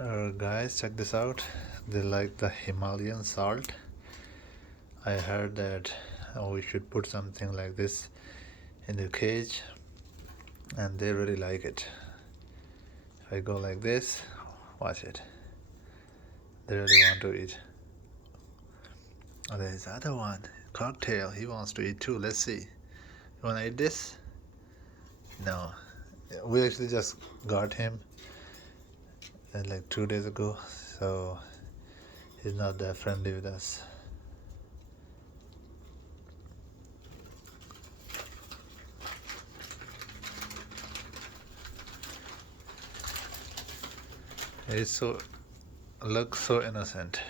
Guys, check this out. They like the Himalayan salt. I heard that we should put something like this in the cage, and they really like it. If I go like this, watch it. They really want to eat. Oh, there's the other one, cocktail. He wants to eat too. Let's see. You wanna eat this? No. We actually just got him like 2 days ago, so he's not that friendly with us. He looks so innocent.